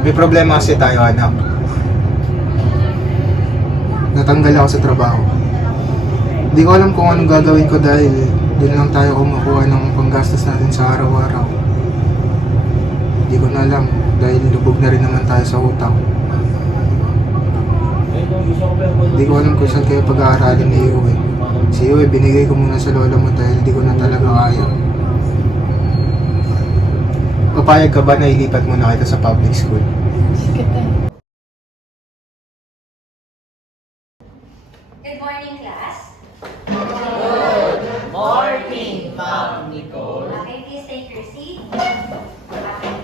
May problema kasi tayo, anak. Natanggal ako sa trabaho. Hindi ko alam kung anong gagawin ko dahil doon lang tayo kumukuha ng panggastos natin sa araw-araw. Hindi ko na alam dahil lubog na rin naman tayo sa utang. Hindi ko alam kung saan kayo pag-aaralin ni Iwe. Si Iwe, binigay ko muna sa lola mo dahil hindi ko na talaga kaya. Papayag ka ba na ilipat mo na kita sa public school? Good morning, class. Good morning, Ma'am Nicole. Okay, please take your seat. Okay.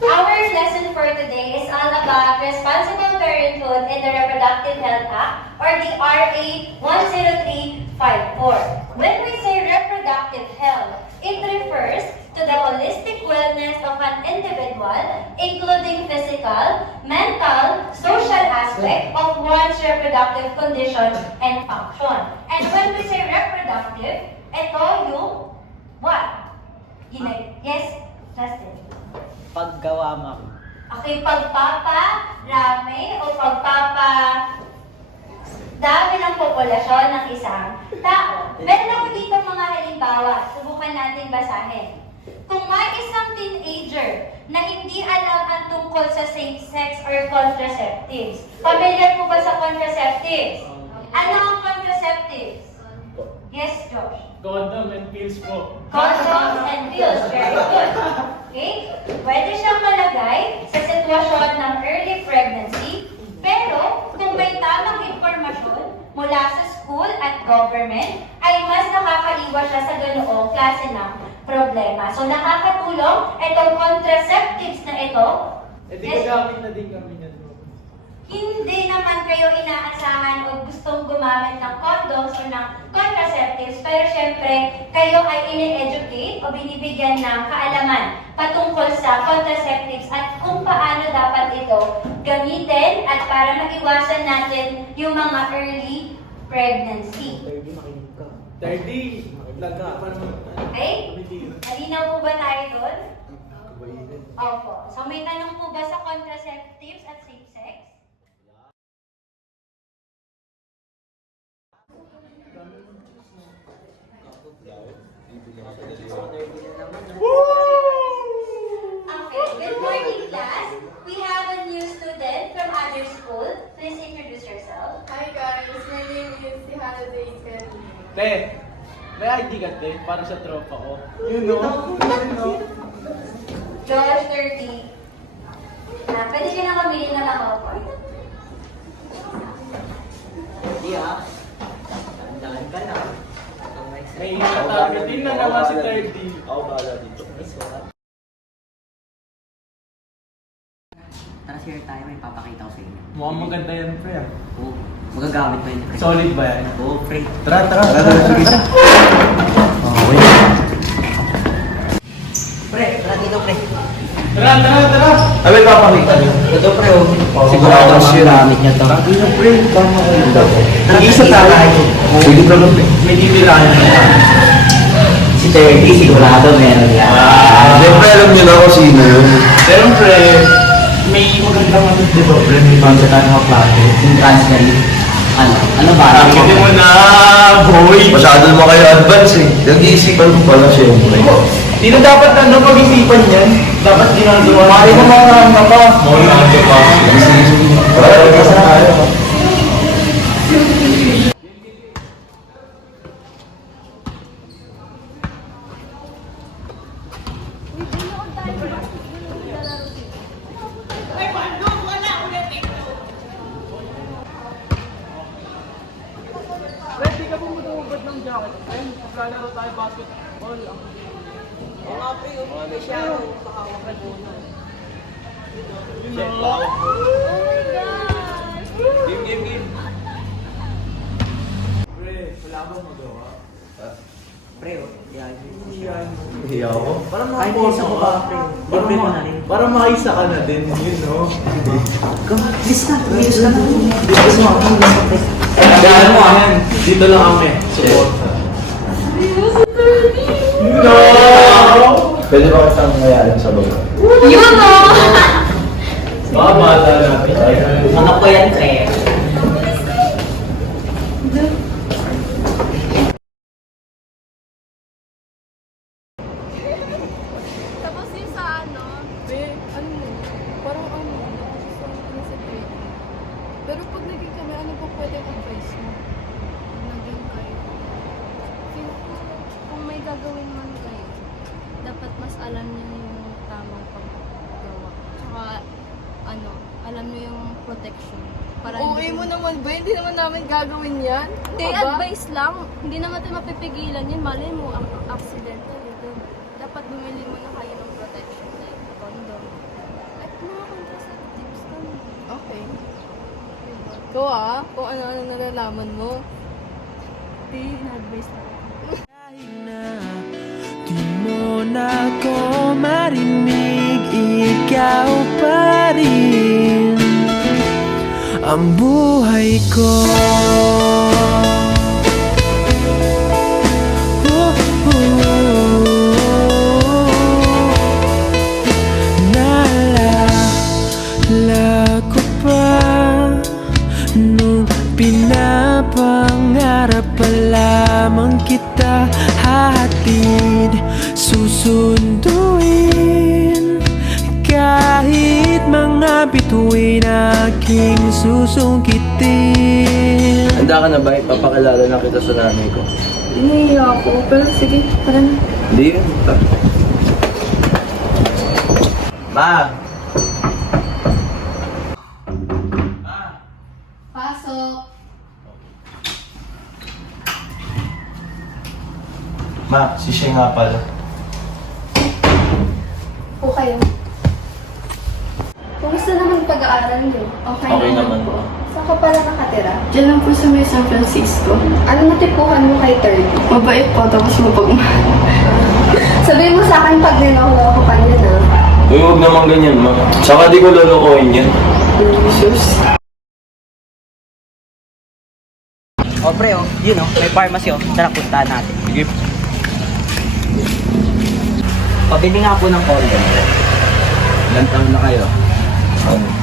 Our lesson for today is all about responsible parenthood in the Reproductive Health Act, or the RA 10354. When we say reproductive health, it refers to the holistic wellness of an individual, including physical, mental, social aspect of one's reproductive condition and function. And when we say reproductive, ito yung what? Yes, Justin? Paggawa, Ma'am. Okay, pagpapa-rami o dami ng populasyon ng isang tao. Meron ako dito mga halimbawa. Subukan natin basahin. Kung may isang teenager na hindi alam ang tungkol sa same-sex or contraceptives. Familiar po ba sa contraceptives? Ano ang contraceptives? Yes, Josh? Condom and pills po. Condoms and pills. Very good. Okay? Pwede siyang malagay sa sitwasyon ng early pregnancy, pero kung may tamang impormasyon mula sa school at government, ay mas nakakaiwas siya sa ganoong klase ng problema. So nakakatulong itong contraceptives na ito. Di gagamit na din kami yan. Hindi naman kayo inaasahan o gustong gumamit ng condoms o ng contraceptives, pero syempre, kayo ay ini-educate o binibigyan ng kaalaman patungkol sa contraceptives at kung paano dapat ito gamitin at para maiwasan natin yung mga early pregnancy. 30. Laga pa naman. Okay? Malinaw po ba tayo doon? Opo. So may tanong po ba sa contraceptives at safe sex? Okay, good morning class. We have a new student from other school. Please introduce yourself. Hi guys, my name is Holiday Kelly. Te, may ID ka te, para sa tropa ko. You know? Josh 30. Pwede ka na mamili na lang ako. Hindi Tandaan ka na. May targetin na naman si 30. Ako bahala dito. Tara, share tayo. May papakita ko sa inyo. Mukhang maganda yan, pre. Oo. Magagamit pa yun, pre. Solid ba yan? Oo, pre. Tara. Sige. Pre, tara dito, pre. Tara. Ay, may papakita niyo. Ito, pre, oh. Sigurado Sigurado gamit niya to. Tangina, pre. Tama kayo. Nag-isa tayo. Sige ka lang, pre. May titirahan na. Si 30, sigurado meron yan. Siyempre, alam niyo na kung sino yun. Pero pre, may magandang ano, di ba, pre? May banda tayo mga klase. Yung transfer. Ano ba? Targetin mo na, boy! Masyado naman kayo advance eh. Nag-iisipan ko pala siyempre. Hindi na dapat pag-isipan yan. Dapat ginagawa. Mali mo mga hanga pa. Mga hanga pa. Para nagkasa tayo. Pwede ka pong mag-uubad ng jacket. Ayun, maglalaro tayo basketball. Mga pre, may siya ako pakawak na muna. You know? Game. Pre, wala akong magawa. Pre, oh. Yan. Hiya ako. Parang Ay, isa ko ba, pre? Libre mo na rin. Parang makaisa ka na din, you know? Bilis na. Bilis ka na. Bilis mo. Bilis mo, pre. Daan mo, ayan. Dito lang kami. Support. No! Pwede ba kitang ngayain sa baba? Yun o! Baka bata natin. Ano ko yan, pre? Tapos yung sa ano, parang gusto ko na sa grade. Pero pag naging kami, ano po pwedeng advice mo? Pag naging kayo. Feel ko, kung may gagawin man kayo, dapat mas alam niyo yung tamang paggawa. Tsaka, alam niyo yung protection. Para Uwi mo naman ba? Hindi naman namin gagawin yan. Hindi, Ano ba? advice lang. Hindi naman tayo mapipigilan yun. Malay mo, ang accidental. Dapat bumili mo na kayo ng protection like condom. At mga contraceptives naman. Okay. Diba? Ikaw kung ano-ano nalalaman mo. Hindi, na-advice lang. Di mo na ko marinig, ikaw pa rin ang buhay ko. Naalala ko pa nung pinapangarap pa lamang kita hatid, susunduin kahit mga bituin aking susungkitin. Handa ka na ba? Ipapakilala na kita sa nanay ko. Iniiyak ako. Pero sige, tara na. Hindi yun. Ma! Pasok. Ma, si Shea nga pala. Po kayo. Kumusta naman pag-aaral niyo? Okay naman po. Saan ka pala nakatira? Diyan lang po sa may San Francisco. Ano natipuhan mo kay 30? Mabait po, tapos mapagmahal. Sabihin mo sa akin pag niloko ka niya na. Uy, huwag naman ganyan, ma. Tsaka di ko lolokohin yan. Jesus. O pre, yun may pharmacy Tara, puntahan natin. Sige. Pabili nga po ng condom. Ilan taon na kayo?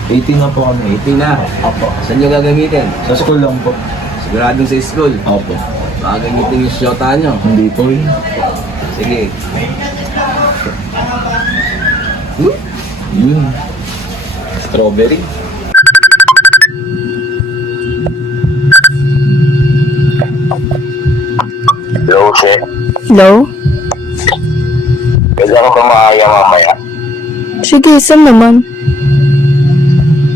18 na po kami. 18 na. Opo. Saan nyo gagamitin? Sa school lang po. Siguradong sa school. Opo. Baka gamitin yung shota nyo. Hindi po yun. Sige. Yun. Strawberry. Hello, Che. Hello? Pwede ako ba maaya mamaya? Sige, saan naman?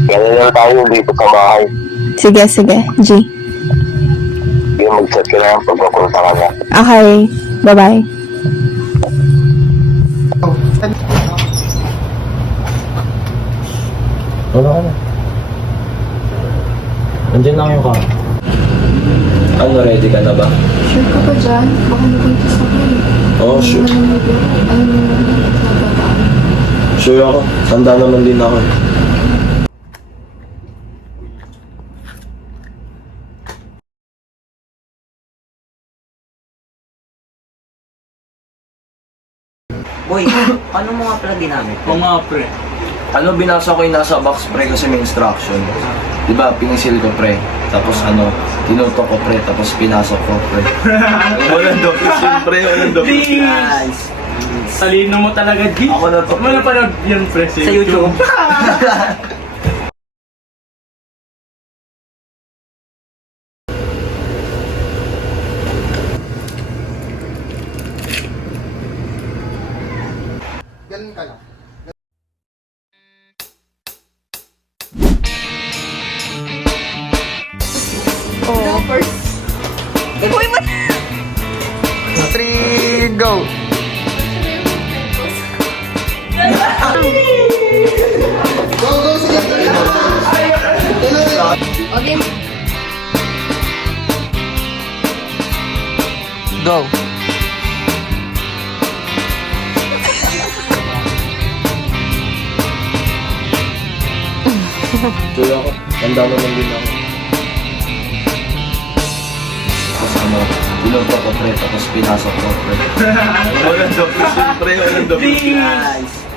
Ganun lang tayo dito sa bahay. Sige, G. Hindi mag-chat ka na yung pagpapunta ka na. Okay, bye-bye. Wala ka na. Nandiyan lang yung car. Ano, ready ka na ba? Sure ka ba dyan? Baka nabuntis ako Oo, sure. Ano naman Sure ako. Tanda naman din ako. Boy, paano mo nga pala ginamit? Oo nga, pre. Ano, binasa ko yung nasa box, pre, kasi may instruction. Diba, pinisil ko, pre. Tapos tinutok ko, pre, tapos pinasok ko, pre. Walang dopisyon, pre. Walang dopisyon. Nice! Talino mo talaga, G. Ako na to. Ano napanood yan, pre, Sa YouTube. Ganun ka lang. Uy, 3, go! Go, sige! Okay. Go! Sure ako. Tanda naman din ako. Tapos tinutok ko, pre, tapos pinasok ko, pre. Walang dopisyon, pre. Walang dopisyon. Nice!